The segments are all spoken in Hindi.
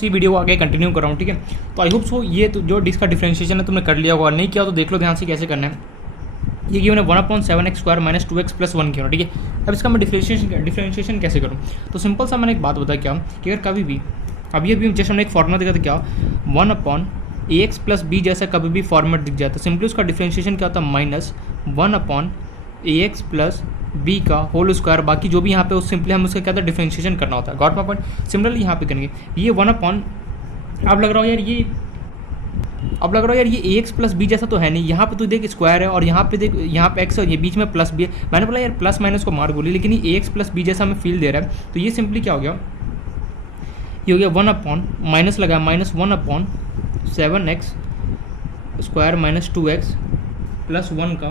उसी वीडियो को आगे कंटिन्यू कर रहा हूँ, ठीक है। तो आई होप सो ये तो जो इसका डिफरेंशिएशन है तुमने कर लिया होगा, नहीं किया तो देख लो ध्यान से कैसे करना है। ये गिवन है 1/7x² - 2x + 1 गिवन, ठीक है। अब इसका मैं डिफरेंशिएशन कैसे करूँ? तो सिंपल सा मैंने एक बात बताया क्या कि अगर कभी भी अभी जैसे हमने एक फॉर्मूला देखा था क्या 1/ax + b जैसा कभी भी फॉर्मेट दिख जाए तो सिंपली उसका डिफरेंशिएशन क्या होता है -1/ax + b का होल स्क्वायर, बाकी जो भी यहाँ पे उस सिंपली हम उसका क्या था डिफरेंशिएशन करना होता है। Got my point. सिमिलरली यहाँ पे करेंगे ये 1/, अब लग रहा हो यार ये ax + b जैसा तो है नहीं, यहाँ पे तो देख स्क्वायर है और यहाँ पे देख यहाँ पे x है, ये बीच में प्लस भी है। मैंने बोला यार प्लस माइनस को मार बोली, लेकिन ये ax + b जैसा हमें फील दे रहा है। तो ये सिंपली क्या हो गया, ये हो गया 1/ माइनस लगा -1/7x² - 2x + 1 का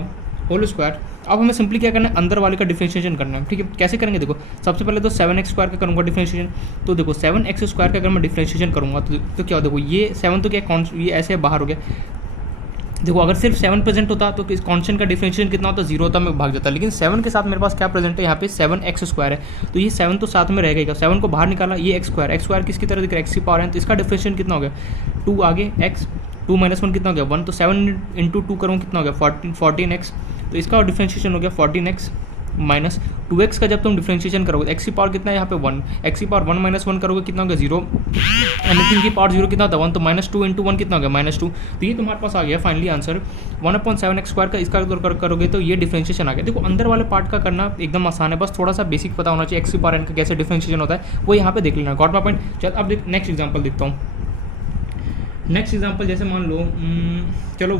होल स्क्वायर। अब हमें सिंपली क्या करना है, अंदर वाले का डिफरेंशिएशन करना है, ठीक है। कैसे करेंगे देखो, सबसे पहले तो 7x² का करूँगा डिफरेंशिएशन। तो देखो 7x² का अगर मैं डिफरेंशिएशन करूँगा तो क्या हो, देखो ये 7 तो क्या ये ऐसे बाहर हो गया। देखो अगर सिर्फ 7 प्रेजेंट होता तो इस कांस्टेंट का डिफरेंशिएशन कितना होता, 0 होता, मैं भाग जाता। लेकिन 7 के साथ मेरे पास क्या प्रेजेंट है, यहाँ पे 7x² है, तो ये 7 तो साथ में रहेगा। 7 को बाहर निकाला, ये x² किसकी तरह दिख रहा है, x की पावर है, तो इसका डिफरेंशिएशन कितना हो गया 2, आगे x 2 - 1 कितना हो गया 1, तो 7 × 2 करूँ कितना हो गया 14x, तो इसका डिफरेंशिएशन हो गया 14x - 2x का जब तुम डिफरेंशिएशन करोगे x की पावर कितना है यहाँ पे 1, x की पावर 1 - 1 करोगे कितना हो गया 0, एनीथिंग की पावर 0 कितना होता है 1, तो -2 × 1 कितना हो गया -2। तो ये तुम्हारे पास आ गया फाइनली आंसर 1/7x² का। इसका करोगे तो ये डिफरेंशिएशन आ गया। देखो अंदर वाले पार्ट का करना एकदम आसान है, बस थोड़ा सा बेसिक पता होना चाहिए, x की पावर n का कैसे डिफरेंशिएशन होता है वो यहाँ पे देख लेना। Got my point. चल अब नेक्स्ट एग्जाम्पल देखता हूँ। नेक्स्ट एग्जाम्पल जैसे मान लो चलो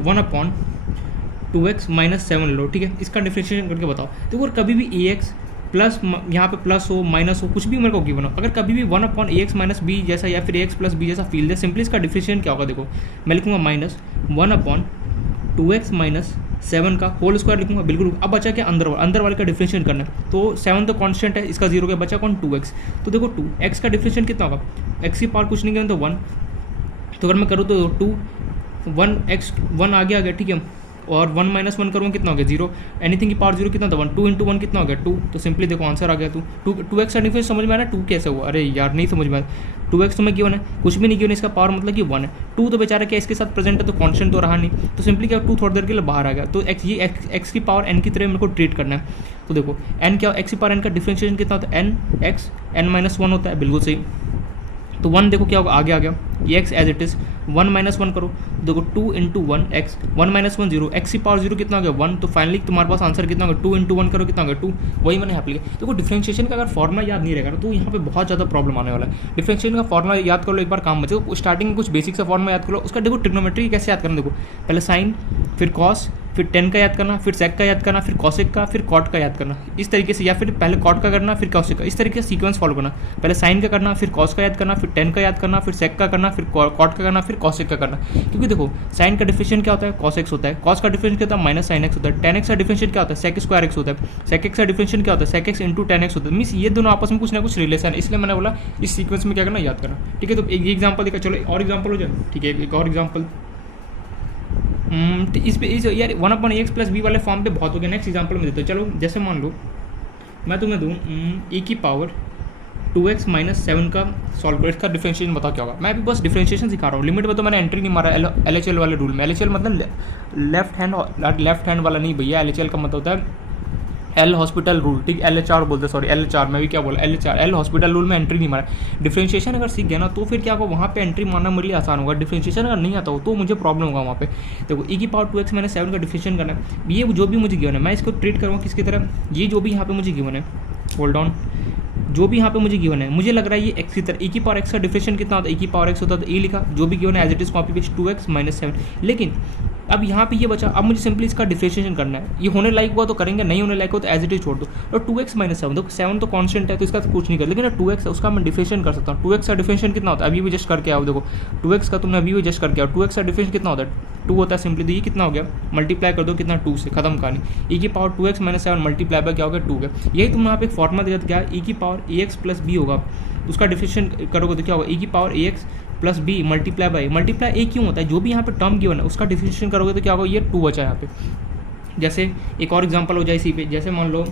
1/2x - 7 लो, ठीक है। इसका डिफरेंशिएशन करके बताओ। देखो कभी भी ax प्लस यहाँ पे प्लस हो माइनस हो कुछ भी मेरे को गिवन हो, अगर कभी भी 1/ax - b जैसा या फिर ax + b जैसा फील दे, सिंपली इसका डिफरेंशिएशन क्या होगा, देखो मैं लिखूँगा -1/2x - 7 का होल स्क्वायर लिखूँगा, बिल्कुल। अब बचा क्या अंदर वाले का डिफरेंशिएशन करना है, तो 7 तो कांस्टेंट है, इसका 0 का बचा कौन 2x। तो देखो 2x का डिफरेंशिएशन कितना होगा, x की पावर कुछ नहीं गिवन तो 1, तो अगर मैं करूँ तो 2 1x 1 आगे आ गया, ठीक है। और 1 - 1 करूँगा कितना हो गया 0, एनीथिंग की पावर 0 कितना था 1, 2 × 1 कितना हो गया 2, तो सिंपली देखो आंसर आ गया 2x का डिफरेंस समझ में आया ना, 2 कैसे हुआ, अरे यार नहीं समझ में आया। 2x तो मैं गिवन है, कुछ भी नहीं गिवन, इसका पावर मतलब कि 1 है। 2 तो बेचारा क्या इसके साथ प्रेजेंट है तो कांस्टेंट तो रहा नहीं, तो सिंपली क्या 2 थोड़ी देर के लिए बाहर आ गया। तो ये x की पावर n की तरह मेरे को ट्रीट करना है। तो देखो n क्या, x की पावर n का डिफरेंशिएशन कितना होता है n - 1 होता है, बिल्कुल सही। तो 1 देखो क्या होगा आगे आ गया, ये x एज इट इज़ 1 - 1 करो, देखो 2 × 1 x 1 - 1 0, x की पावर 0 कितना हो गया 1, तो फाइनली तुम्हारे पास आंसर कितना होगा 2 × 1 करो कितना होगा 2, वही मैंने यहाँ पे लिखा। देखो डिफरेंशिएशन का अगर फॉर्मुला याद नहीं रहेगा तो यहाँ पे बहुत ज़्यादा प्रॉब्लम आने वाला है। डिफरेंशिएशन का फॉर्मुला याद कर लो एक बार, काम बचे। तो स्टार्टिंग में कुछ बेसिक सा फॉर्मुला याद कर लो, उसका देखो ट्रिग्नोमेट्री कैसे याद करना, देखो पहले साइन, फिर कॉस, फिर टेन का याद करना, फिर सेक का याद करना, फिर कॉसेक का, फिर कॉट का याद करना, इस तरीके से, या फिर पहले कॉट का करना फिर कॉसेक का, इस तरीके से सीक्वेंस फॉलो करना। पहले साइन का करना, फिर कॉस का याद करना, फिर टेन का याद करना, फिर सेक का करना, फिर कॉट का करना, फिर कॉसेक का करना। क्योंकि देखो साइन का डिफरेंशिएशन क्या होता है cos x होता है, कॉस का डिफरेंशिएशन क्या होता है -sin x होता है, tan x का डिफरेंशिएशन क्या होता है sec² x होता है, sec x का डिफरेंशिएशन क्या होता है sec x × tan x होता है। मीन्स ये दोनों आपस में कुछ ना कुछ रिलेशन है, इसलिए मैंने बोला इस सीक्वेंस में क्या करना याद करना, ठीक है। तो एक एग्जाम्पल देखा, चलो और एग्जाम्पल हो जाए, ठीक है। एक और एग्जाम्पल इस पे इस यार 1/ax + b वाले फॉर्म पे बहुत हो गया। नेक्स्ट एग्जाम्पल में देते हो, चलो जैसे मान लो मैं तुम्हें दूँ e की पावर 2x - 7 का सॉल्व करो, इसका डिफरेंशिएशन बताओ क्या होगा। मैं अभी बस डिफरेंशिएशन सिखा रहा हूँ, लिमिट में तो मैंने एंट्री नहीं मारा LHL वाले रूल में। LHL मतलब लेफ्ट हैंड वाला नहीं भैया, LHL का मतलब होता है एल हॉस्पिटल रूल, ठीक। LHR बोलते, सॉरी LHR, मैं भी क्या बोला LHR, एल हॉस्पिटल रूल में एंट्री नहीं मारा। डिफरेंशिएशन अगर सीख गया ना तो फिर क्या होगा, वहाँ पे एंट्री मारना मेरे लिए आसान होगा। डिफरेंशिएशन अगर नहीं आता हो तो मुझे प्रॉब्लम होगा वहाँ पे। देखो e की पावर 2x - 7 का डिफरेंशिएशन करना है, ये जो भी मुझे गिवन है मैं इसको ट्रीट करूँगा किसकी तरह, ये जो भी यहाँ पे मुझे गिवन है, होल्ड ऑन, जो भी यहाँ पे मुझे गिवन है मुझे लग रहा है ये x की तरह, e की पावर x का डिफरेंशिएशन कितना होता है, e की पावर x होता है, तो e लिखा, जो भी गिवन है as it is copy paste 2x - 7। लेकिन अब यहाँ पे ये बचा, अब मुझे सिंपली इसका डिफरेंशिएशन करना है। ये होने लायक हुआ तो करेंगे, नहीं होने लायक हो तो एज इट इज छोड़ दो। और 2x - 7, तो 7 तो कांस्टेंट है तो इसका तो कुछ नहीं कर, लेकिन 2x है उसका मैं डिफरेंशिएशन कर सकता हूँ। 2x का डिफरेंशिएशन कितना होता है, अभी भी जस्ट करके आओ, देखो 2x का तुमने अभी भी जस्ट करके आओ, 2x का डिफरेंशिएशन कितना होता है 2 होता है सिंपली, तो ये कितना हो गया, मल्टीप्लाई कर दो कितना 2 से, खत्म कहानी। e की पावर 2x - 7 मल्टीप्लाई बाय क्या हो गया 2 है। यही तुमने यहाँ पे एक फॉर्मुला दिया था क्या, e की पावर ax + b होगा, उसका डिफरेंशिएशन करोगे तो क्या होगा, e की power ax + b multiply a क्यों होता है, जो भी यहाँ पे टर्म गिवन है उसका डिफरेंशिएशन करोगे तो क्या होगा, ये 2 बचा यहाँ पे। जैसे एक और एग्जांपल हो जाए इसी पे, जैसे मान लो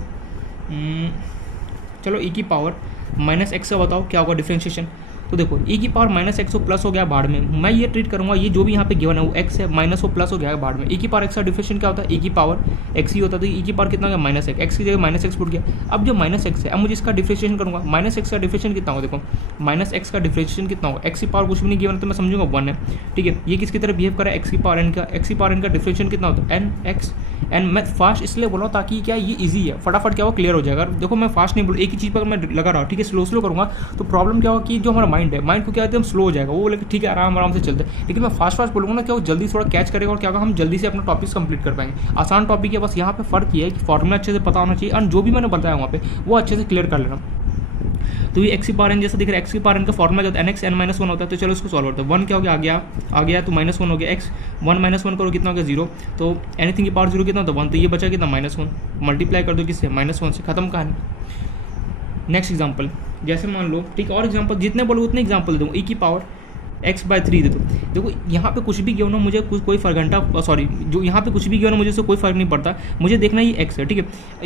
चलो e की पावर -x का बताओ क्या होगा डिफरेंशिएशन, तो देखो e की पावर माइनस एक्स हो प्लस हो गया बाहर में, मैं ये ट्रीट करूँगा ये जो भी यहाँ पे गिवन है वो x है माइनस हो प्लस हो गया बाहर में। e की पावर x का डिफरेंशिएशन क्या होता है, e की पावर x ही होता है, तो e की पावर कितना हो गया माइनस एक्स, x की जगह माइनस एक्स पुट गया। अब जो माइनस एक्स है अब मुझे इसका डिफरेंशिएशन करूँगा, माइनस एक्स का डिफरेंशिएशन कितना होगा, देखो माइनस एक्स का डिफरेंशिएशन कितना होगा, x की पावर कुछ भी नहीं गिवन तो मैं समझूंगा 1 है, ठीक है। ये किसकी तरह बिहेव करा है, x की पावर n का, x की पावर n का डिफरेंशिएशन कितना होता है n x एंड मैं फास्ट इसलिए बोला हूँ ताकि क्या ये इजी है, फटाफट क्या हो क्लियर हो जाएगा। देखो मैं फास्ट नहीं बोलूँ, एक ही चीज़ पर मैं लगा रहा हूँ, ठीक है, स्लो स्लो करूँगा तो प्रॉब्लम क्या होगा कि जो हमारा माइंड है, माइंड को क्या एकदम स्लो हो जाएगा, वो बोले ठीक है आराम आराम से चलते हैं। लेकिन मैं फास्ट फास्ट बोलूँगा ना क्या वो जल्दी थोड़ा कैच करेगा और क्या होगा हम जल्दी से अपना टॉपिक्स कंप्लीट कर पाएंगे। आसान टॉपिक है, बस यहाँ पे फर्क ये है कि फॉर्मूला अच्छे से पता होना चाहिए और जो भी मैंने बताया वहाँ पे वो अच्छे से क्लियर कर लेना। तो ये एक्स की पावर एन जैसा दिख रहा है, एक्स की पावर एन का फॉर्मूला क्या होता है, n x n minus one होता है। तो चलो इसको सॉल्व करते हैं। 1 क्या हो गया, आ गया तो माइनस 1 हो गया, एक्स 1 माइनस 1 करो कितना हो गया 0, तो एनीथिंग की पावर 0 कितना होता है 1, तो ये बचा कितना -1, मल्टीप्लाई कर दो किससे -1 से, खत्म कहानी। नेक्स्ट एग्जाम्पल जैसे मान लो, ठीक, और एग्जाम्पल जितने बोलो उतने एग्जाम्पल दे दूँ। e की पावर x/3 दे दो। देखो यहाँ पे कुछ भी क्यों ना मुझे कोई फर्क घंटा सॉरी जो यहाँ पे कुछ भी क्यों ना मुझे उससे कोई फर्क नहीं पड़ता, मुझे देखना ये x है, ठीक है।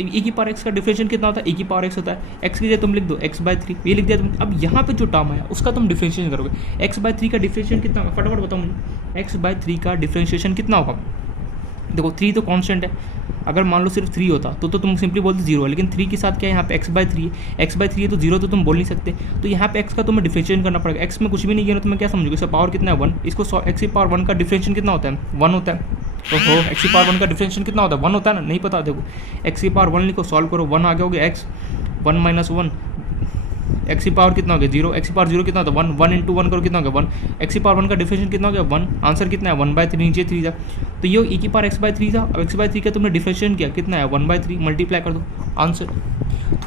e की पावर x का डिफरेंशिएशन कितना होता है, e की पावर x होता है, x की जगह तुम लिख दो x/3, ये लिख दिया तुम। अब यहाँ पे जो टर्म आया उसका तुम डिफरेंशिएशन करोगे, x/3 का डिफरेंशिएशन कितना होगा फटाफट बताओ मुझे, x/3 का डिफरेंशिएशन कितना होगा। देखो 3 तो कांस्टेंट है, अगर मान लो सिर्फ 3 होता तो तुम सिंपली बोलते 0 है, लेकिन 3 के साथ क्या है यहाँ पे x/3 है, x/3 है तो 0 तो तुम बोल नहीं सकते, तो यहाँ पे x का तुम्हें डिफरेंशिएशन करना पड़ेगा। x में कुछ भी नहीं किया तो मैं क्या समझूंगा, इसका पावर कितना है 1, इसको x की पावर 1 का डिफरेंशिएशन कितना होता है 1 होता है। तो हो x की पावर 1 का डिफरेंशिएशन कितना होता है 1 होता है ना, नहीं पता, देखो x की पावर 1 लिखो, सॉल्व करो, 1 आ गया हो गया x 1 माइनस 1, एक्स की पावर कितना हो गया 0, एक्स की पावर 0 कितना होता है 1, 1 इंटू 1 करो कितना हो गया 1, एक्स की पावर 1 का डिफरेंशिएशन कितना हो गया 1, आंसर कितना है 1/3, नीचे 3 था, तो ये e की पावर x/3 था। अब x/3 का तुमने डिफरेंशिएशन किया कितना है 1/3, मल्टीप्लाई कर दो आंसर।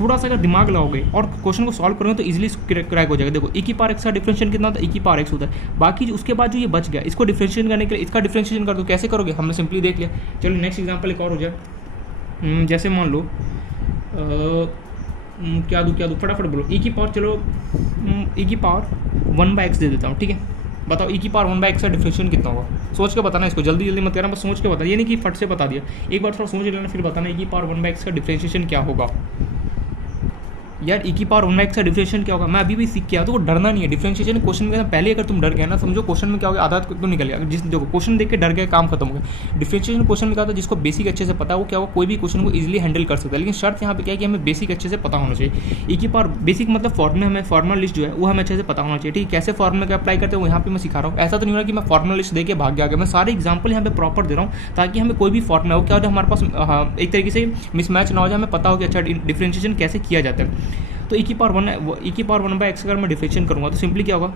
थोड़ा सा अगर दिमाग लगाओगे और क्वेश्चन को सॉल्व करोगे तो इजीली क्रैक हो जाएगा। देखो e की पावर x का डिफरेंशिएशन कितना होता है, e की पावर x होता है, बाकी उसके बाद जो ये बच गया इसको डिफरेंशिएशन करने के लिए इसका डिफरेंशिएशन कर दो, कैसे करोगे हमने सिंपली देख लिया। चलो नेक्स्ट एग्जाम्पल एक और हो जाए, जैसे मान लो क्या दूँ फटाफट बोलो, e की पावर चलो e की पावर 1/x दे देता हूँ, ठीक है। बताओ e की पावर 1/x का डिफरेंशिएशन कितना होगा, सोच के बताना, इसको जल्दी जल्दी मत करना, बस सोच के बताना, ये नहीं कि फट से बता दिया, एक बार थोड़ा सोच लेना फिर बताना e की पावर 1/x का डिफरेंशिएशन क्या होगा। यार e की पावर 1/x का डिफरेंशिएशन क्या होगा, मैं अभी भी सीख के आया, तो डरना नहीं है डिफरेंशिएशन क्वेश्चन में। पहले अगर तुम डर गया ना समझो क्वेश्चन में क्या हो गया, आधा तो निकल गया। जिस देखो क्वेश्चन देख के डर गया काम खत्म हो गया। डिफरेंशिएशन क्वेश्चन में क्या होता है, जिसको बेसिक अच्छे से पता है वो क्या होगा कोई भी क्वेश्चन को इजीली हैंडल कर सकता है, लेकिन शर्त यहाँ पे क्या है कि हमें बेसिक अच्छे से पता होना चाहिए। e की पावर बेसिक मतलब फॉर्मूला, हमें फॉर्मूला लिस्ट जो है वो हमें अच्छे से पता होना चाहिए, ठीक है। कैसे फॉर्मूला का अप्लाई करते हैं वो यहाँ पे मैं सिखा रहा हूँ, ऐसा तो नहीं हो रहा कि मैं फॉर्मूला लिस्ट देके भाग गया, मैं सारे एग्जाम्पल यहाँ पे प्रॉपर दे रहा हूँ ताकि हमें कोई भी फॉर्मूला हो क्या हो हमारे पास एक तरीके से मिसमैच ना हो जाए, हमें पता हो कि अच्छा डिफरेंशिएशन कैसे किया जाता है। तो e की पावर 1/x अगर मैं डिफरेंशिएशन करूँगा तो सिंपली क्या होगा,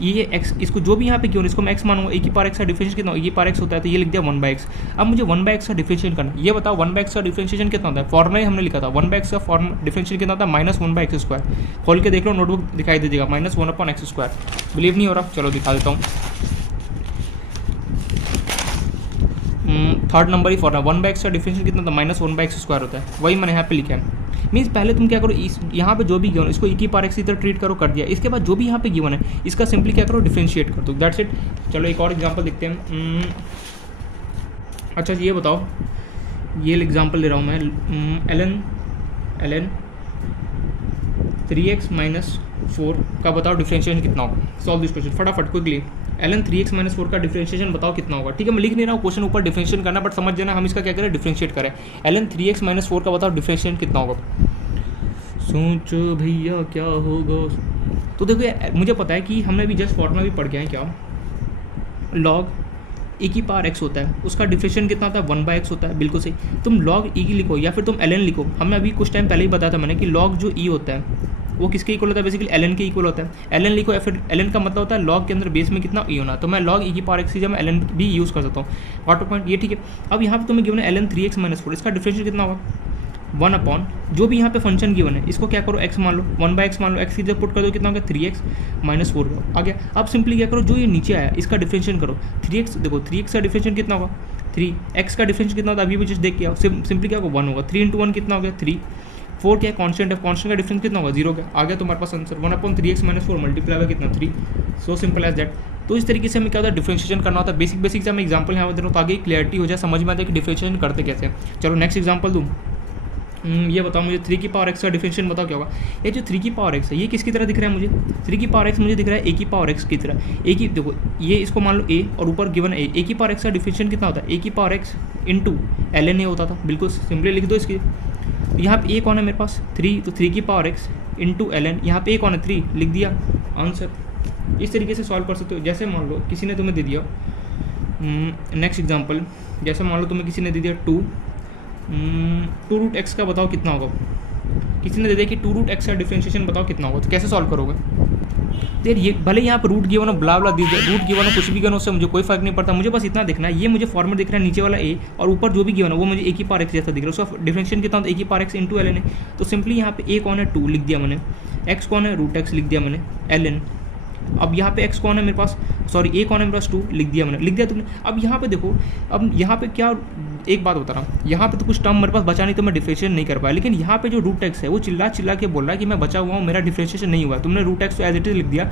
ये x इसको जो भी यहाँ पे क्यों इसको मैं x मानूंगा, e की पावर x का डिफरेंशिएशन कितना होगा, e की पावर x होता है तो ये लिख दिया 1/x। अब मुझे 1/x का डिफरेंशिएशन करना, ये बताओ 1/x का डिफरेंशिएशन कितना होता है, फॉर्मूला ही हमने लिखा था 1/x का डिफरेंशिएशन कितना होता है -1/x²। खोल के देख लो नोटबुक दिखाई दे देगा -1/x²। बिलीव नहीं हो रहा, चलो दिखा देता हूँ। थर्ड नंबर ही फॉर्मूला 1/x का डिफरेंशिएशन कितना था -1/x² होता है, वही मैंने यहाँ पे लिखा है। मीन्स पहले तुम क्या करो, यहाँ पे जो भी गिवन इसको e की पावर x की तरह ट्रीट करो, कर दिया। इसके बाद जो भी यहाँ पे गिवन है इसका सिंपली क्या करो डिफरेंशिएट कर दो, दैट्स इट। चलो एक और एग्जांपल देखते हैं। अच्छा ये बताओ, ये एग्जांपल दे रहा हूँ मैं, ln 3x - 4 का बताओ डिफरेंशिएशन कितना होगा। सॉल्व दिस क्वेश्चन फटाफट क्विकली। ln 3x - 4 का डिफरेंशिएशन बताओ कितना होगा, ठीक है। मैं लिख नहीं रहा हूँ क्वेश्चन ऊपर डिफरेंशिएशन करना, बट समझ जाना हम इसका क्या करें डिफरेंशिएट करें। ln 3x - 4 का बताओ डिफरेंशिएशन कितना होगा, सोचो भैया क्या होगा। तो देखो मुझे पता है कि हमने अभी जस्ट फॉर्मूला भी पढ़ गया है, क्या log e की पावर x होता है, उसका डिफरेंशिएशन कितना होता है 1/x होता है, बिल्कुल सही। तुम log e की लिखो या फिर तुम ln लिखो, हमने अभी कुछ टाइम पहले ही बताया था मैंने कि log जो e होता है वो किसके इक्वल होता है, बेसिकली ln के इक्वल होता है। ln लिखो या फिर ln का मतलब होता है log के अंदर बेस में कितना e होना, तो मैं log e की पावर x की जगह मैं ln भी यूज़ कर सकता हूँ। वाटर पॉइंट ये ठीक है। अब यहाँ पे तुम्हें गिवन है ln 3x - 4, इसका डिफरेंशिएशन कितना होगा 1/ जो भी यहाँ पे फंक्शन गिवन है इसको क्या करो x मान लो, 1/x मान लो, x की जगह पुट कर दो कितना होगा 3x - 4 आ गया। अब सिंपली क्या करो, जो ये नीचे आया इसका डिफरेंशिएशन करो, 3x देखो 3x का डिफरेंशिएशन कितना होगा 3, x का डिफरेंशिएशन कितना होता है अभी भी जस्ट देख के आओ, सिंपली क्या होगा 1 होगा, 3 × 1 कितना हो गया 3, 4 क्या कांस्टेंट है, कांस्टेंट का डिफरेंस कितना होगा 0 का, आ गया तुम्हारे पास आंसर 1/3x - 4 मल्टीप्लाई होगा कितना 3, सो सिंपल एज दैट। तो इस तरीके से हमें क्या होता है डिफरेंशिएशन करना होता है, बेसिक से हमें एग्जांपल यहाँ दे रहा हूँ ताकि क्लियरिटी हो जाए, समझ में आता है कि डिफरेंशिएशन करते कैसे। चलो नेक्स्ट एग्जांपल दूँ, ये बताओ मुझे 3 की पावर एक्स का डिफरेंशिएशन बताओ क्या होगा। ये जो 3 की पावर एक्स है ये किसकी तरह दिख रहा है मुझे, 3 की पावर एक्स मुझे दिख रहा है ए की पावर एक्स की तरह। ए की देखो ये इसको मान लो ए और ऊपर गिवन ए की पावर एक्स का डिफरेंशिएशन कितना होता है, ए की power x into l n a होता था, बिल्कुल सिंपली लिख दो इसकी। यहाँ पे ए कौन है मेरे पास 3, तो 3 की power x into l n, यहाँ पे ए कौन है 3, लिख दिया आंसर। इस तरीके से सॉल्व कर सकते हो। जैसे मान लो किसी ने तुम्हें दे दिया नेक्स्ट एग्जाम्पल, जैसे मान लो तुम्हें किसी ने दे दिया 2 रूट एक्स का बताओ कितना होगा, किसी ने दे दिया कि 2 रूट एक्स का डिफरेंशिएशन बताओ कितना होगा, तो कैसे सॉल्व करोगे। तो ये भले यहाँ पर रूट गिवन हो ब्ला ब्ला रूट गिवन हो कुछ भी गिवन हो उससे मुझे कोई फर्क नहीं पड़ता, मुझे बस इतना देखना है ये मुझे फॉर्मेट दिख रहा है नीचे वाला ए और ऊपर जो भी गिवन है वो मुझे ए की पावर एक्स जैसा दिख रहा है, उसका डिफरेंशिएशन कितना होता है ए की power x into l n है। तो सिंपली यहाँ पे ए कौन है 2 लिख दिया मैंने, एक्स कौन है रूट एक्स लिख दिया मैंने एल एन। अब यहाँ पे x कौन है मेरे पास, सॉरी a कौन है मेरे पास 2 लिख दिया मैंने, लिख दिया तुमने। अब यहाँ पे देखो, अब यहाँ पे क्या, एक बात बता रहा हूँ, यहाँ पे तो कुछ टर्म मेरे पास बचा नहीं तो मैं डिफरेंशिएशन नहीं कर पाया, लेकिन यहाँ पे जो रूट एक्स है वो चिल्ला चिल्ला के बोल रहा है कि मैं बचा हुआ हूँ, मेरा डिफरेंशिएशन नहीं हुआ। तुमने रूट एक्स तो एज इट इज लिख दिया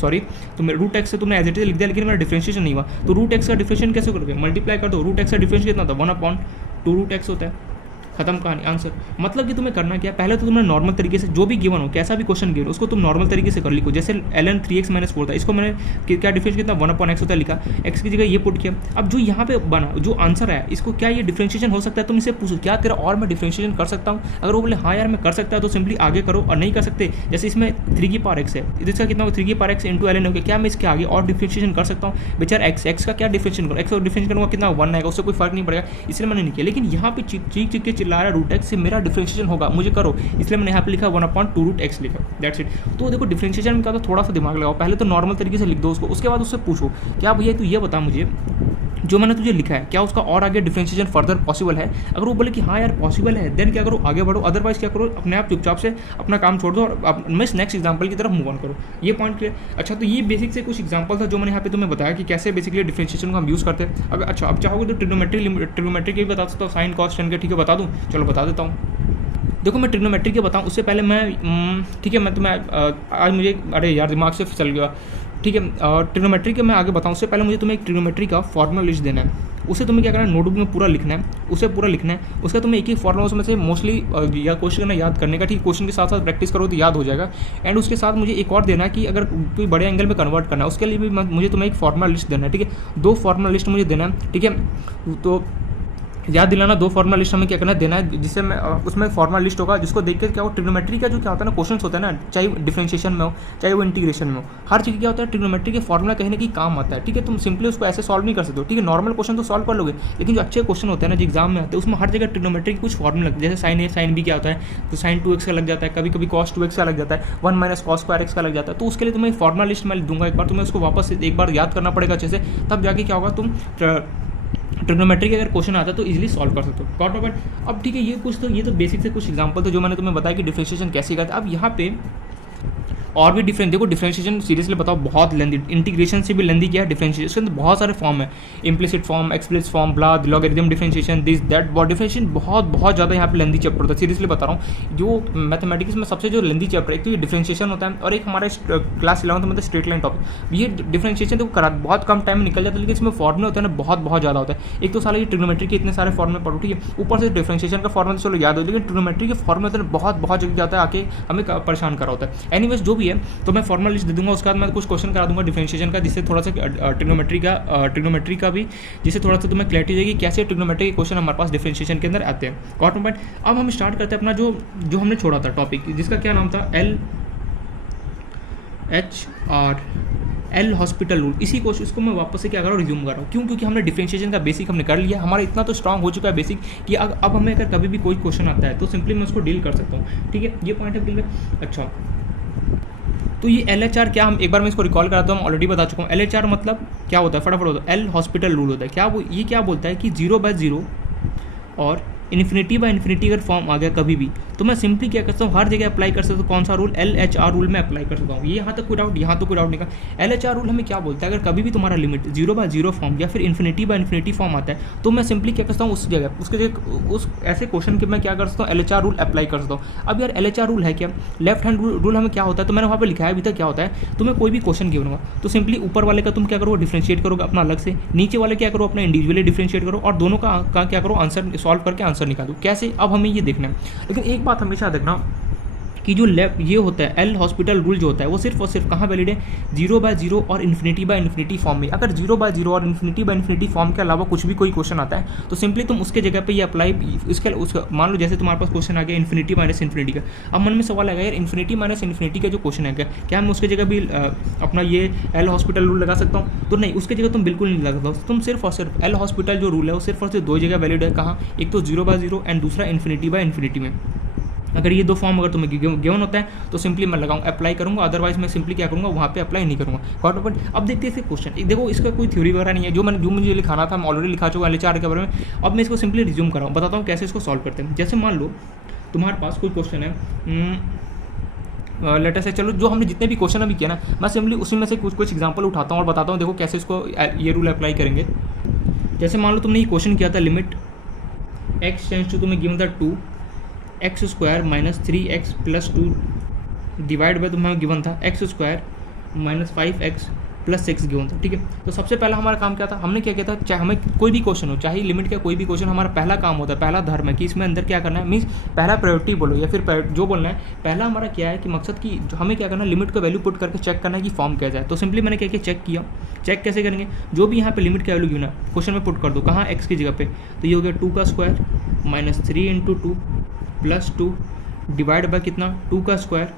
सॉरी, तुमने रूट एक्स से तुमने एज इट इज लिख दिया लेकिन मेरा डिफरेंशिएशन नहीं हुआ। तो रूट एक्स का डिफरेंशिएशन कैसे करोगे, मल्टीप्लाई कर दो, रूट एक्स का डिफरेंशिएशन कितना होता है 1/2 रूट एक्स होता है, खत्म कहानी आंसर। मतलब कि तुम्हें करना क्या है, पहले तो तुमने नॉर्मल तरीके से जो भी गिवन हो कैसा भी क्वेश्चन गिवन उसको तुम नॉर्मल तरीके से कर लिखो। जैसे ln 3x - 4 था, इसको मैंने क्या डिफरेंस कितना 1/x होता है लिखा, x की जगह ये पुट किया। अब जो यहाँ पे बना जो आंसर है इसको क्या ये डिफरेंशिएशन हो सकता है, तुम इससे पूछो क्या तेरा और मैं डिफरेंशिएशन कर सकता हूँ। अगर वो बोले हाँ यार मैं कर सकता है तो सिंपली आगे करो, और नहीं कर सकते जैसे इसमें 3 की पावर x है, इसका कितना होगा 3 की पावर x इंटू ln हो गया, क्या मैं इसके आगे और डिफरेंशिएशन कर सकता हूँ। बेचारा x का क्या डिफरेंशिएशन करो, x का डिफरेंशिएशन करूँगा कितना 1 आएगा, उससे कोई फर्क नहीं पड़ेगा, इसलिए मैंने नहीं किया। लेकिन यहाँ पे चीख के चिल्ला रहा है रूट एक्स से मेरा डिफरेंशिएशन होगा, मुझे करो, इसलिए मैंने यहाँ पे लिखा 1/2 रूट एक्स लिखा, दैट्स इट। तो देखो डिफरेंशिएशन में क्या, तो थोड़ा सा दिमाग लगाओ, पहले तो नॉर्मल तरीके से लिख दो उसको, उसके बाद उससे पूछो क्या भैया तू ये बता मुझे जो मैंने तुझे लिखा है क्या उसका और आगे डिफरेंशिएशन फर्दर पॉसिबल है। अगर वो बोले कि हाँ यार पॉसिबल है देन क्या करो, आगे बढ़ो, अदरवाइज क्या करो, अपने आप चुपचाप से अपना काम छोड़ दो और मिस नेक्स्ट एग्जांपल की तरफ मूव ऑन करो। ये पॉइंट क्लियर। अच्छा, तो ये बेसिक से कुछ एग्जांपल था जो मैंने यहाँ पे तुम्हें बताया कि कैसे बेसिकली डिफरेंशिएशन को हम यूज़ करते हैं। अगर अच्छा अब चाहोगे तो ट्रिग्नोमेट्री के भी बता सकता हूँ, साइन कॉस टेन के, ठीक है बता दूँ, चलो बता देता हूँ। देखो मैं ट्रिग्नोमेट्री के बताऊँ उससे पहले मैं ठीक है मैं तुम्हें आज मुझे अरे यार दिमाग से चल गया, ठीक है ट्रिग्नोमेट्री के मैं आगे बताऊँ उससे पहले मुझे तुम्हें एक ट्रिग्नोमेट्री का फॉर्मूला लिस्ट देना है। उसे तुम्हें क्या करना है, नोटबुक में पूरा लिखना है, उसे पूरा लिखना है, उसका तुम्हें एक ही फॉर्मूला उसमें से मोस्टली या क्वेश्चन करना याद करने का, ठीक क्वेश्चन के साथ साथ प्रैक्टिस करो तो याद हो जाएगा। एंड उसके साथ मुझे एक और देना है कि अगर कोई बड़े एंगल में कन्वर्ट करना है उसके लिए भी मुझे तुम्हें एक फॉर्मूला लिस्ट देना है, ठीक है 2 फॉर्मूला लिस्ट मुझे देना है, ठीक है। तो याद दिलाना 2 फॉर्मूला लिस्ट हमें क्या करना देना है, जिससे मैं उसमें फॉर्मूला लिस्ट होगा जिसको देख के क्या हो ट्रिग्नोमेट्री का जो क्या होता है ना क्वेश्चन होता है ना, चाहे डिफरेंशिएशन में हो चाहे वो इंटीग्रेशन में हो, हर चीज़ क्या होता है ट्रिग्नोमेट्री के फॉर्मूला कहीं ना कहीं काम आता है, ठीक है। तुम सिंपली उसको ऐसे सॉल्व नहीं कर सकते हो, ठीक है नॉर्मल क्वेश्चन तो सॉल्व कर लोगे, लेकिन जो अच्छे क्वेश्चन होते हैं ना जो एग्जाम में आते हैं उसमें हर जगह ट्रिग्नोमेट्री की कुछ फॉर्मूला लगता है। जैसे साइन ए साइन बी क्या होता है, तो साइन 2x का लग जाता है, कभी कभी cos 2x का लग जाता है, 1 - cos स्क्वायर x का लग जाता है। तो उसके लिए तुम्हें फॉर्मूला लिस्ट मैं दूंगा एक बार, तुम्हें उसको वापस एक बार याद करना पड़ेगा अच्छे से, तब जाके क्या होगा तुम ट्रिग्नोमेट्री के अगर क्वेश्चन आता है तो इजीली सॉल्व कर सकते हो। Got it. अब ठीक है ये तो बेसिक से कुछ एग्जांपल थे जो मैंने तुम्हें बताया कि डिफरेंशिएशन कैसे करते हैं। अब यहाँ पे और भी देखो डिफरेंशिएशन सीरियसली बताओ बहुत लेंदी, इंटीग्रेशन से भी लेंदी क्या है डिफरेंशिएशन, इसके अंदर बहुत सारे फॉर्म है, implicit form, explicit form, blah logarithm differentiation, this that, differentiation बहुत ज़्यादा यहाँ पे लेंदी चैप्टर होता है, सीरियसली बता रहा हूँ। जो मैथमेटिक्स में सबसे जो लेंदी चैप्टर एक तो ये डिफरेंशिएशन होता है और एक हमारा क्लास 11 में स्ट्रेट लाइन टॉपिक। ये डिफरेंशिएशन तो बहुत कम टाइम में निकल जाता है, लेकिन इसमें फॉर्मूले होते हैं ना बहुत ज़्यादा होता है। एक तो साला ये ट्रिग्नोमेट्री के इतने सारे फॉर्मूले पढ़ो, ठीक है, ऊपर से डिफरेंशिएशन का फॉर्मूला चलो याद हो, लेकिन ट्रिग्नोमेट्री के फॉर्मूले होते हैं बहुत जगह जाता है आके हमें परेशान करा होता है। एनीवेज जो भी है तो मैं फॉर्मूला लिस्ट दे दूंगा, उसके बाद मैं कुछ क्वेश्चन करा दूंगा डिफरेंशिएशन का, जिससे थोड़ा सा ट्रिग्नोमेट्री का भी जिससे थोड़ा सा तुम्हें क्लैरिटी देगी कैसे ट्रिग्नोमेट्री के क्वेश्चन हमारे पास डिफरेंशिएशन के अंदर आते हैं। Got point. अब हम स्टार्ट करते हैं अपना जो हमने छोड़ा था टॉपिक, जिसका क्या नाम था एल हॉस्पिटल रूल। इसी क्वेश्चन इसको मैं वापस से क्या कर रहा हूँ रिज्यूम कर रहा हूँ, क्यों, क्योंकि हमने डिफरेंशिएशन का बेसिक हमने कर लिया, हमारा इतना तो स्ट्रांग हो चुका है बेसिक कि अब हमें अगर कभी भी कोई क्वेश्चन आता है तो सिंपली मैं उसको डील कर सकता हूँ, ठीक है। ये पॉइंट है क्लियर। अच्छा, तो ये LHR क्या, हम एक बार मैं इसको रिकॉल कराता हूँ, ऑलरेडी बता चुका हूँ। LHR मतलब क्या होता है, फटाफट होता है, एल हॉस्पिटल रूल होता है। क्या वो ये क्या बोलता है कि 0/0 और इन्फिनिटी अगर फॉर्म आ गया कभी भी तो मैं सिंपली क्या करता हूँ हर जगह अप्लाई कर सकता हूँ। कौन सा रूल, LHR रूल में अप्लाई कर सकता हूँ। ये यहाँ तक कोई डाउट नहीं का। LHR रूल हमें क्या बोलता है, अगर कभी भी तुम्हारा लिमिट 0/0 फॉर्म या फिर इन्फिनिटी फॉर्म आता है तो मैं सिंपली क्या करता हूँ उस जगह उसके जगह उस ऐसे क्वेश्चन के मैं क्या कर सकता हूँ LHR रूल अप्लाई कर सकता हूँ। अब यार LHR रूल है क्या, लेफ्ट हैंड रूल हमें क्या होता है, तो मैंने वहाँ पर लिखा है अभी तक क्या होता है, तुम्हें कोई भी क्वेश्चन गिवन होगा तो सिंपली ऊपर वाले का तुम क्या करो डिफरेंशिएट करोगे अपना अलग से, नीचे वाले क्या करो अपना इंडिविजुअली डिफरेंशिएट करो और दोनों का क्या करो आंसर सॉल्व करके आंसर आंसर निकाल दूँ। कैसे, अब हमें ये देखना है। लेकिन एक बात हमेशा देखना कि जो लेफ्ट ये होता है एल हॉस्पिटल रूल जो होता है वो सिर्फ और सिर्फ कहाँ वैलिड है, 0/0 और इन्फिनिटी फॉर्म में। अगर 0/0 और इन्फिनिटी फॉर्म के अलावा कुछ भी कोई क्वेश्चन आता है तो सिंपली तुम उसके जगह पे ये अप्लाई उसका मान लो जैसे तुम्हारे पास क्वेश्चन आ गया इन्फिनिटी माइनस इन्फिनिटी का। अब मन में सवाल आएगा यार इन्फिनिटी माइनस इन्फिनिटी का जो क्वेश्चन है क्या मैं उसके जगह भी अपना ये एल हॉस्पिटल रूल लगा सकता हूँ? तो नहीं, उसके जगह तुम बिल्कुल नहीं लगा सकते। तुम सिर्फ और सिर्फ एल हॉस्पिटल जो रूल है वो सिर्फ और सिर्फ दो जगह वैलिड है। कहाँ? एक तो 0/0 एंड दूसरा इन्फिनिटी में। अगर ये दो फॉर्म अगर तुम्हें गिवन होता है तो सिंपली मैं लगाऊंगा अप्लाई करूंगा, अदरवाइज मैं सिंपली क्या करूंगा वहाँ पे अप्लाई नहीं करूंगा। Got point? अब देखते हैं क्वेश्चन। देखो इसका कोई थ्योरी वगैरह नहीं है, जो मुझे लिखाना था मैं ऑलरेडी लिखा चुका LHR के बारे में। अब मैं इसको सिंपली रिज्यूम कर रहा हूँ, बताता हूँ कैसे इसको सॉल्व करते हैं। जैसे मान लो तुम्हारे पास कोई क्वेश्चन है, लेटर से चलो जो हमने जितने भी क्वेश्चन अभी किया ना, मैं सिंपली उसी में से कुछ एग्जाम्पल उठाता हूँ और बताता हूँ देखो कैसे इसको ये रूल अप्लाई करेंगे। जैसे मान लो तुमने ये क्वेश्चन किया था, लिमिट x टेंड्स टू तुम्हें गिवन था 2x² minus 3x plus 2 divide by तुम्हें गिवन था x² minus 5x plus 6 given था। ठीक है, तो सबसे पहला हमारा काम क्या था, हमने क्या किया था, चाहे हमें कोई भी क्वेश्चन हो, चाहे लिमिट का कोई भी क्वेश्चन, हमारा पहला काम होता है, पहला धर्म है कि इसमें अंदर क्या करना है, मीन्स पहला प्रायोरिटी बोलो या फिर जो बोलना है, पहला हमारा क्या है कि मकसद कि हमें क्या करना है, लिमिट का वैल्यू पुट करके चेक करना है कि फॉर्म क्या जाए। तो सिंपली मैंने क्या किया, चेक किया। चेक कैसे करेंगे, जो भी यहाँ पे लिमिट का वैल्यू गिवन है क्वेश्चन में पुट कर दो, कहाँ, x की जगह पे। तो ये हो गया 2² माइनस 3 × 2 प्लस 2 डिवाइड बाय कितना, 2²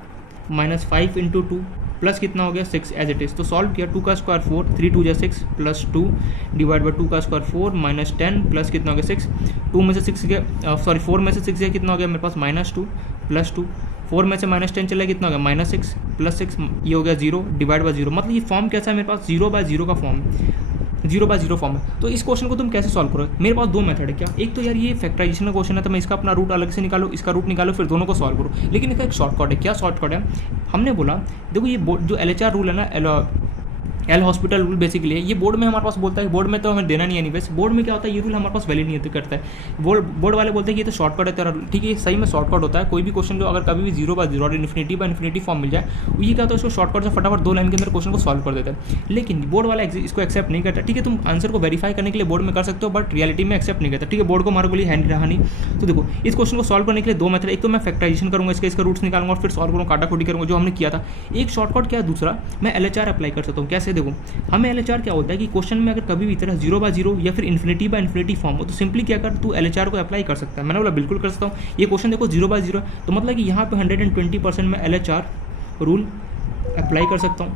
माइनस 5 × 2 प्लस कितना हो गया 6 एज इट इज़। तो सॉल्व किया, 2² 4, 3 2 = 6 plus 2 divide by 2² 4 minus 10 plus कितना हो गया 6। 2 में से 6 गया, सॉरी 4 में से 6 गया, कितना हो गया मेरे पास -2 प्लस 2। 4 में से -10 चला, कितना हो गया -6 प्लस 6, ये हो गया 0 डिवाइड बाई 0। मतलब ये फॉर्म कैसा है मेरे पास, 0/0 का फॉर्म है, 0/0 फॉर्म है। तो इस क्वेश्चन को तुम कैसे सॉल्व करो, मेरे पास दो मेथड है। क्या, एक तो यार ये फैक्टराइजेशन का क्वेश्चन है तो मैं इसका अपना रूट अलग से निकालो, इसका रूट निकालो, फिर दोनों को सॉल्व करो। लेकिन इसका एक शॉर्टकट है। क्या शॉर्टकट है, हमने बोला देखो ये जो LHR रूल है ना, एल हॉस्पिटल रूल बेसिकली है, ये बोर्ड में हमारे पास बोलता है, बोर्ड में तो हमें देना नहीं है एनीवेज। बोर्ड में क्या होता है, ये रूल हमारे पास वैलिड नहीं करता है। बोर्ड वाले बोलते हैं कि ये तो शॉर्टकट है तेरा रूल। ठीक है, सही में शॉर्टकट होता है। कोई भी क्वेश्चन जो अगर कभी भी 0/0 और इन्फिनिटी फॉर्म मिल जाए, ये क्या होता है, उसको शॉर्टकट से फटाफट 2 लाइन के अंदर क्वेश्चन को सॉल्व कर देता है। लेकिन बोर्ड वाला इसको एक्सेप्ट नहीं करता। ठीक है, तुम आंसर को वेरीफाई करने के लिए बोर्ड में कर सकते हो, बट रियलिटी में एक्सेप्ट नहीं करता। ठीक है, बोर्ड को हमारे को लिए हैंड रहा नहीं। तो देखो इस क्वेश्चन को सॉल्व करने के लिए दो मेथड, एक तो मैं फैक्टराइजेशन करूँगा, इसका रूट्स निकालूंगा और फिर सॉल्व करूँगा, काटाकुटी करूँगा जो हमने किया था। एक शॉर्टकट क्या है, दूसरा मैं LHR अप्लाई कर सकता हूँ। कैसे, देखो हमें LHR क्या होता है कि क्वेश्चन में अगर कभी भी तरह 0/0 या फिर इन्फिनिटी फॉर्म हो तो सिंपली क्या कर, तू LHR को अप्लाई कर सकता है। मैंने बोला बिल्कुल कर सकता हूँ। ये क्वेश्चन देखो 0/0, तो मतलब कि यहाँ पे 120% में LHR रूल अप्लाई कर सकता हूँ।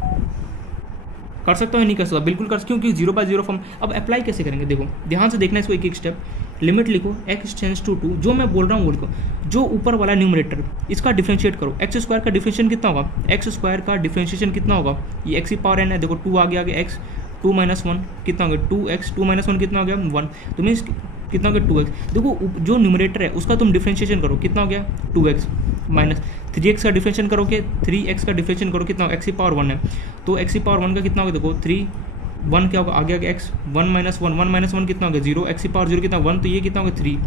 कर सकता हूँ या नहीं कर सकता, बिल्कुल कर सकता हूँ, क्योंकि 0/0 फॉर्म। अब अप्लाई कैसे करेंगे, देखो ध्यान से देखना इसको एक एक स्टेप। लिमिट लिखो x टेंड्स टू 2, जो मैं बोल रहा हूँ वो लिखो, जो ऊपर वाला न्यूमरेटर इसका डिफरेंशिएट करो। x² का डिफरेंशिएशन कितना होगा, x² का डिफरेंशिएशन कितना होगा, ये x की पावर n है, देखो 2 आगे x 2 - 1 कितना हो गया 2x, 2 - 1 कितना हो गया 1, तो मीन्स कितना हो गया 2x। देखो जो न्यूमरेटर है उसका तुम डिफरेंशिएशन करो, कितना हो गया 2x माइनस 3x का डिफरेंशिएशन करोगे, 3x का डिफरेंशिएशन करो, कितना x की पावर 1 है, तो x की पावर 1 का कितना होगा, देखो 3 1 क्या होगा, आगे x 1 - 1 1 कितना होगा 0, x की पावर 0 कितना 1, तो ये कितना होगा 3।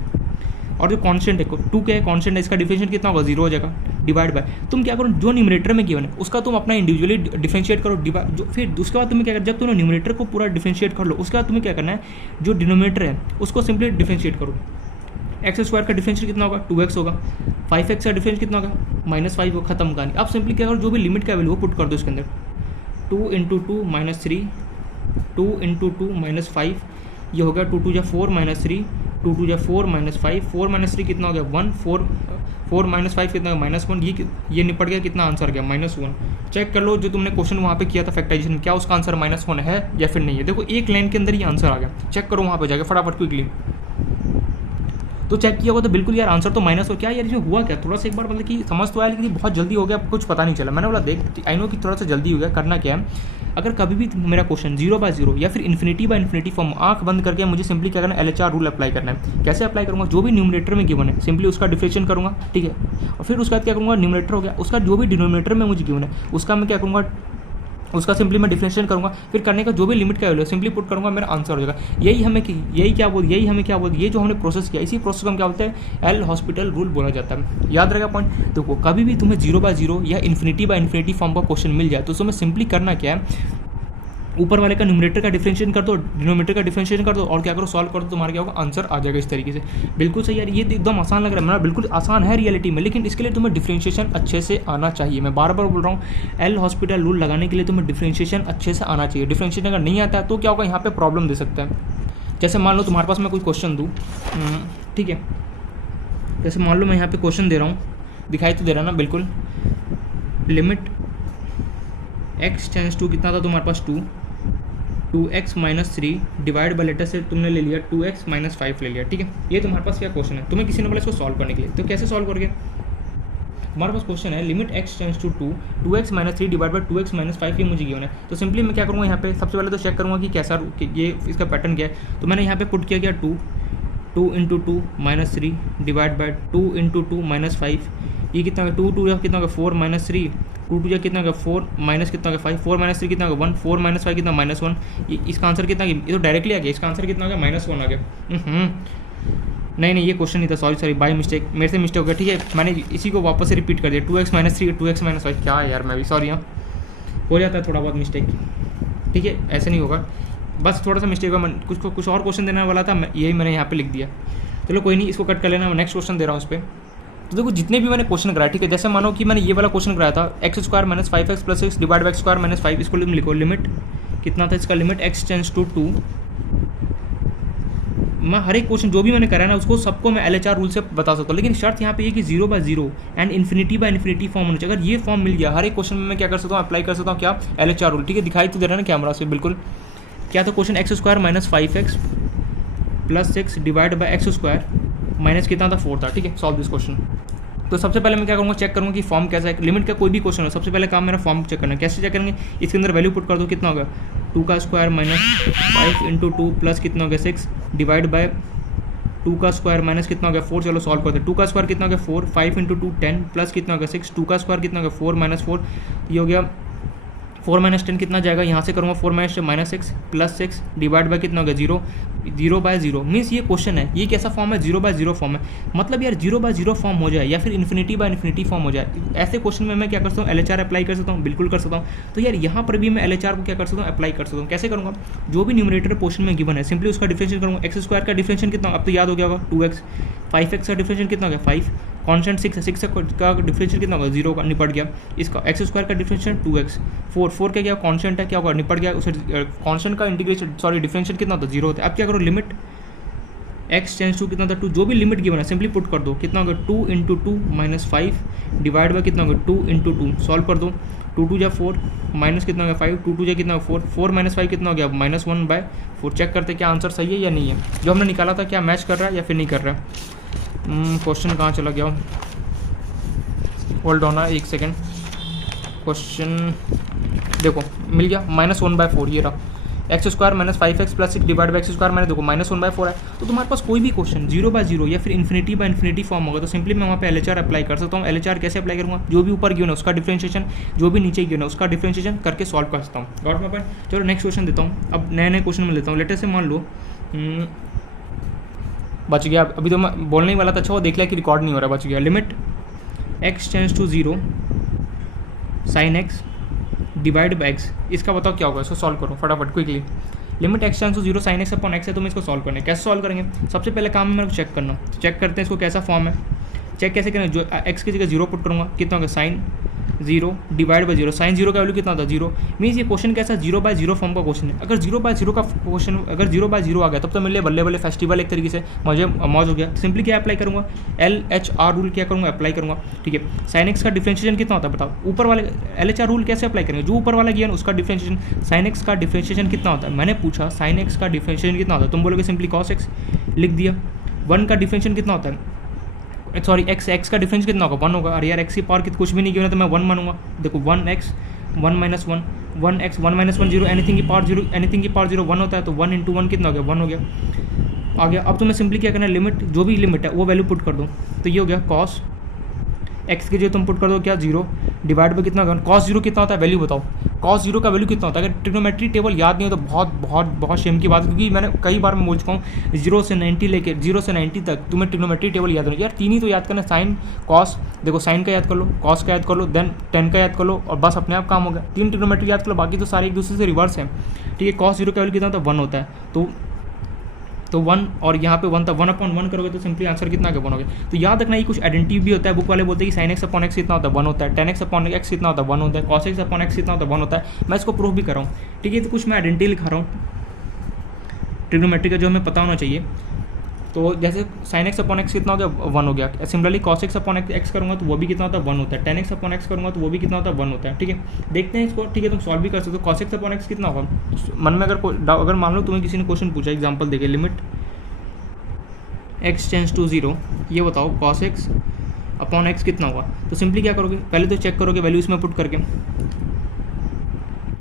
और जो कांस्टेंट है 2 क्या है, कांस्टेंट है, इसका डिफरेंशिएशन कितना होगा 0 हो जाएगा, डिवाइड बाय। तुम क्या करो, जो न्यूमरेटर में गिवन है उसका तुम अपना इंडिविजुअली डिफरेंशिएट करो, जो फिर उसके बाद तुम्हें क्या करना, जब तुमने न्यूमरेटर को पूरा डिफरेंशिएट कर लो उसके बाद तुम्हें क्या करना है, जो डिनोमिनेटर है उसको सिंपली डिफरेंशिएट करो। x² का डिफरेंशिएट कितना होगा 2x होगा, 5x का डिफरेंस कितना होगा -5 हो, खत्म कहानी। अब सिंपली क्या करो, जो भी लिमिट का वैल्यू वो पुट कर दो इसके अंदर, 2 × 2 - 3, 2 × 2 - 5, ये हो गया 2 × 2 = 4 - 3, 2 × 2 = 4 - 5, 4 - 3 कितना हो गया 1, 4 - 5 कितना होगा -1, ये निपट गया, कितना आंसर गया -1। चेक कर लो जो तुमने क्वेश्चन वहाँ पे किया था फैक्टराइजेशन, क्या उसका आंसर -1 है या फिर नहीं है। देखो एक लाइन के अंदर ये आंसर आ गया, चेक करो वहाँ पे जाके फटाफट क्विकली। तो चेक किया होगा तो बिल्कुल यार आंसर तो माइनस हो। क्या यार इसमें हुआ क्या, थोड़ा सा एक बार मतलब कि समझ तो आया, लेकिन बहुत जल्दी हो गया, कुछ पता नहीं चला। मैंने बोला देख आई नो कि थोड़ा सा जल्दी हो गया। करना क्या है, अगर कभी भी मेरा क्वेश्चन 0/0 या फिर इन्फिनिटी फॉर्म, आंख बंद करके मुझे सिंपली क्या करना है, LHR रूल अप्लाई करना है। कैसे अप्लाई करूँगा, जो भी न्यूमरेटर में गिवन है सिंपली उसका डिफरेंशिएशन करूँगा, ठीक है। और फिर उसके बाद क्या करूँगा, न्यूमरेटर हो गया, उसका जो भी डिनोमिनेटर में मुझे गिवन है उसका मैं क्या करूँगा, उसका सिंपली मैं डिफरेंशिएशन करूँगा। फिर करने का जो भी लिमिट का वैल्यू है सिंपली पुट करूँगा, मेरा आंसर हो जाएगा। यही हमें क्या बोल, ये जो हमने प्रोसेस किया, इसी प्रोसेस को हम क्या बोलते हैं, एल हॉस्पिटल रूल बोला जाता है। याद रहेगा पॉइंट। देखो कभी भी तुम्हें 0/0 या इन्फिनिटी फॉर्म का क्वेश्चन मिल जाए तो उसमें सिंपली करना क्या है, ऊपर वाले का न्यूमरेटर का डिफरेंशिएशन कर दो, डिनोमिनेटर का डिफरेंशिएशन कर दो और क्या करो, सॉल्व कर दो, तुम्हारा क्या होगा, आंसर आ जाएगा इस तरीके से। बिल्कुल सही यार, ये तो एकदम आसान लग रहा है, मतलब बिल्कुल आसान है रियलिटी में, लेकिन इसके लिए तुम्हें डिफरेंशिएशन अच्छे से आना चाहिए। मैं बार बार बोल रहा हूँ, एल हॉस्पिटल रूल लगाने के लिए तुम्हें डिफरेंशिएशन अच्छे से आना चाहिए। डिफरेंशिएशन अगर नहीं आता है तो क्या होगा, यहाँ पे प्रॉब्लम दे सकता है। जैसे मान लो तुम्हारे पास मैं कोई क्वेश्चन दूँ, ठीक है, जैसे मान लो मैं यहाँ पे क्वेश्चन दे रहा हूँ, दिखाई तो दे रहा ना बिल्कुल, लिमिट x टेंस टू कितना था तुम्हारे पास 2x minus 3 divide by letter से तुमने ले लिया 2x माइनस 5 ले लिया, ठीक है। ये तुम्हारे पास क्या क्वेश्चन है, तुम्हें किसी ने बोला इसको सॉल्व करने के लिए, तो कैसे सॉल्व करोगे, तुम्हारे पास क्वेश्चन है limit x tends to 2x minus 3 divide by 2x minus 5, ये मुझे गिवन है। तो सिंपली मैं क्या करूँगा, यहाँ पे सबसे पहले तो चेक करूँगा कि कैसा ये इसका पैटर्न क्या है। तो मैंने यहाँ पे पुट किया गया 2 into 2 minus 3 divide by 2 into 2 minus 5, ये कितना होगा, 2 या कितना होगा 4 माइनस 3, 2 या कितना होगा 4 माइनस कितना होगा 5, 4 माइनस 3 कितना होगा 1, 4 माइनस 5 कितना -1, इसका आंसर कितना, ये तो डायरेक्टली आ गया, इसका आंसर कितना हो गया -1 आ गया। नहीं ये क्वेश्चन नहीं था, सॉरी बाय मिस्टेक, मेरे से मिस्टेक हो गया, ठीक है। मैंने इसी को वापस से रिपीट कर दिया, 2x माइनस 3 2x माइनस 5, क्या यार मैं भी सॉरी, हाँ हो जाता है थोड़ा बहुत मिस्टेक, ठीक है, ऐसे नहीं होगा, बस थोड़ा सा मिस्टेक हुआ, कुछ और क्वेश्चन देने वाला था, यही मैंने यहाँ पे लिख दिया। चलो कोई नहीं, इसको कट कर लेना, मैं नेक्स्ट क्वेश्चन दे रहा हूँ इस पर। तो देखो जितने भी मैंने क्वेश्चन कराया, ठीक है, जैसे मानो कि मैंने ये वाला क्वेश्चन कराया था x square minus 5x plus 6 divide by x square minus 5, इसको तुम लिखो, लिमिट कितना था इसका, लिमिट x टेंस टू 2। मैं हर एक क्वेश्चन जो भी मैंने कराया ना उसको सबको मैं LHR रूल से बता सकता हूँ, लेकिन शर्त यहाँ पे ये कि 0/0 and infinity by infinity form होना चाहिए। अगर ये फॉर्म मिल गया हर एक क्वेश्चन में, मैं क्या कर सकता हूँ, अप्लाई कर सकता हूँ क्या, LHR रूल, ठीक है। दिखाई तो दे रहा है ना कैमरा से, बिल्कुल क्या था question, x square minus 5x plus 6 divide by x square minus कितना था 4 था, ठीक है। Solve this question. तो सबसे पहले मैं क्या करूँगा, चेक करूँगा कि फॉर्म कैसा है, लिमिट का कोई भी क्वेश्चन हो, सबसे पहले काम मेरा फॉर्म चेक करना है। कैसे चेक करेंगे, इसके अंदर वैल्यू पुट कर दो, कितना होगा 2 का स्क्वायर माइनस 5 इंटू 2 प्लस कितना हो गया 6 डिवाइड बाय 2 का स्क्वायर माइनस कितना हो गया 4, चलो सॉल्व करते हैं। 2 का स्क्वायर कितना हो गया 4, 5 इंटू 2 10 प्लस कितना हो गया 6, 2 का स्क्वायर कितना हो गया 4 माइनस 4, ये हो गया 4 माइनस 10 कितना जाएगा, यहाँ से करूँगा 4 माइनस 10 -6 प्लस 6 डिवाइड बाय कितना हो गया 0/0 मीन्स ये क्वेश्चन है, ये कैसा फॉर्म है, 0/0 फॉर्म है। मतलब यार 0/0 फॉर्म हो जाए या फिर इन्फिनिटी बाय इन्फिनिटी फॉर्म हो जाए, ऐसे क्वेश्चन में मैं क्या कर सकता हूँ, LHR अप्लाई कर सकता हूँ, बिल्कुल कर सकता हूँ। तो यार यहाँ पर भी मैं LHR को क्या कर सकता हूँ, अप्लाई कर सकता हूँ। कैसे करूँगा, जो भी न्यूमरेटर पोर्शन में गिवन है सिंपली उसका डिफरेंशिएशन करूँगा। x स्क्वायर का डिफरेंशिएशन कितना, अब तो याद हो गया होगा 2x, 5x का डिफरेंशिएशन कितना हो गया 5, कॉन्स्टेंट 6 का डिफरेंशिएशन कितना होगा 0 का, निपट गया। इसका x स्क्वायर का डिफरेंशिएशन 2x, 4 का क्या कॉन्स्टेंट है, क्या होगा, निपट गया। उसे कॉन्स्टेंट का इंटीग्रेशन डिफरेंशिएशन कितना होता है 0 होता है। अब क्या करो, लिमिट x टेंस टू कितना था 2, जो भी लिमिट गिवन है सिंपली पुट कर दो, कितना होगा 2 इंटू 2 माइनस 5 डिवाइड बाई कितना होगा 2 इंटू 2, सॉल्व कर दो, 2 2 या 4 माइनस कितना होगा 5, 2 2 या कितना 4, 4 माइनस 5 कितना हो गया -1/4। चेक करते क्या आंसर सही है या नहीं है, जो हमने निकाला था क्या मैच कर रहा है या फिर नहीं कर रहा है। क्वेश्चन कहाँ चला गया, होल्ड ऑन ना एक सेकेंड, क्वेश्चन देखो मिल गया -1/4, ये रहा x square minus 5x plus 6 divide by x square, मैंने देखो -1/4 है। तो तुम्हारे पास कोई भी क्वेश्चन 0/0 या फिर इन्फिनिटी बाय इन्फिनिटी फॉर्म होगा तो सिंपली मैं वहाँ पे LHR अप्लाई कर सकता हूँ। LHR कैसे अप्लाई करूँगा, जो भी ऊपर गिवन है उसका डिफरेंशिएशन, जो भी नीचे गिवन है उसका डिफरेंशिएशन करके सॉल्व कर सकता हूँ। Got my point. चलो नेक्स्ट क्वेश्चन देता हूँ, अब नए क्वेश्चन में लेता हूँ। लेटर से मान लो बच गया, अभी तो मैं बोलने ही वाला था, अच्छा वो देख लिया कि रिकॉर्ड नहीं हो रहा, बच गया। Limit x tends to 0 sin x divide by x, इसका बताओ क्या होगा, इसको सॉल्व करो फटाफट quickly. Limit x tends to 0 sin x upon x है, तो मैं इसको सॉल्व करना है। कैसे सॉल्व करेंगे, सबसे पहले काम है मेरे को चेक करना, चेक करते हैं इसको कैसा फॉर्म है। चेक कैसे करेंगे, जो x की जगह 0 पुट करूँगा, कितना होगा sin 0 डिवाइड बाई 0, sin 0 का वैल्यू कितना होता है 0, मीन्स ये क्वेश्चन कैसा 0/0 फॉर्म का क्वेश्चन है। अगर 0/0 का क्वेश्चन, अगर 0/0 आ गया तब तो मेरे लिए बल्ले बल्ले फेस्टिवल एक तरीके से मुझे मौज हो गया। सिंपली क्या अप्लाई करूँगा, LHR रूल क्या करूँगा, अप्लाई करूँगा, ठीक है। sin x का डिफरेंशिएशन कितना होता है बताओ, ऊपर वाले LHR रूल कैसे अप्लाई करेंगे, जो ऊपर वाला गिवन उसका डिफरेंशिएशन, sin x का डिफरेंशिएशन कितना होता है, मैंने पूछा sin x का डिफरेंशिएशन कितना होता है, तुम बोलोगे सिंपली cos x, लिख दिया। 1 का डिफरेंशिएशन कितना होता है, सॉरी x का डिफरेंस कितना होगा 1 होगा। अरे यार x की पावर कुछ भी नहीं गिवन है तो मैं 1 मानूंगा। देखो 1x 1 minus 1 1x 1 minus 1 0, anything की पावर 0, एनीथिंग की पावर 0 1 होता है, तो 1 इंटू 1 कितना हो गया 1 हो गया, आ गया। अब तुम्हें सिंपली क्या करना है, लिमिट जो भी लिमिट है वो वैल्यू पुट कर दो, तो ये हो गया cos x की जो तुम पुट कर दो क्या 0 डिवाइड बाई कितना होगा, cos 0 कितना होता है वैल्यू बताओ, cos 0 का वैल्यू कितना होता है। अगर ट्रिग्नोमेट्री टेबल याद नहीं हो तो बहुत बहुत बहुत शेम की बात है, क्योंकि मैंने कई बार मैं बोल चुका हूँ 0 से 90 तक तुम्हें ट्रिग्नोमेट्री टेबल याद होगी यार। 3 ही तो याद करना, साइन कॉस, देखो साइन का याद कर लो, कॉस का याद कर लो, देन टेन का याद कर लो और बस अपने आप काम हो गया। 3 ट्रिग्नोमेट्री याद कर लो, बाकी तो सारे एक दूसरे से रिवर्स हैं, ठीक है। cos 0 का वैल्यू कितना होता है 1 होता है, तो 1 और यहाँ पे 1 था, 1/1 करोगे तो सिंपली आंसर कितना आ गया 1 हो गया। तो याद रखना ये कुछ आइडेंटिटी भी होता है, बुक वाले बोलते हैं कि sin x अपॉन x कितना होता है 1 होता है, tan x अपॉन x कितना होता है 1 होता है, cos x अपॉन x कितना होता है 1 होता है। मैं इसको प्रूफ भी कर रहा हूँ, ठीक है। तो कुछ मैं आइडेंटिटी लिखा रहा हूँ ट्रिग्नोमेट्री का जो हमें पता होना चाहिए। तो जैसे sin x अपॉन x कितना हो गया 1 हो गया, similarly cos x upon x करूँगा तो वो भी कितना होता है 1 होता है, tan x अपॉन x करूँगा तो वो भी कितना होता है 1 होता है, ठीक है। देखते हैं इसको, ठीक है। तुम सॉल्व भी कर सकते हो। cos x अपॉन x कितना होगा मन में, अगर मान लो तुम्हें किसी ने क्वेश्चन पूछा, एग्जाम्पल देके लिमिट x टेंस टू 0, ये बताओ cos x अपॉन x कितना होगा। तो सिंपली क्या करोगे, पहले तो चेक करोगे वैल्यू इसमें पुट करके,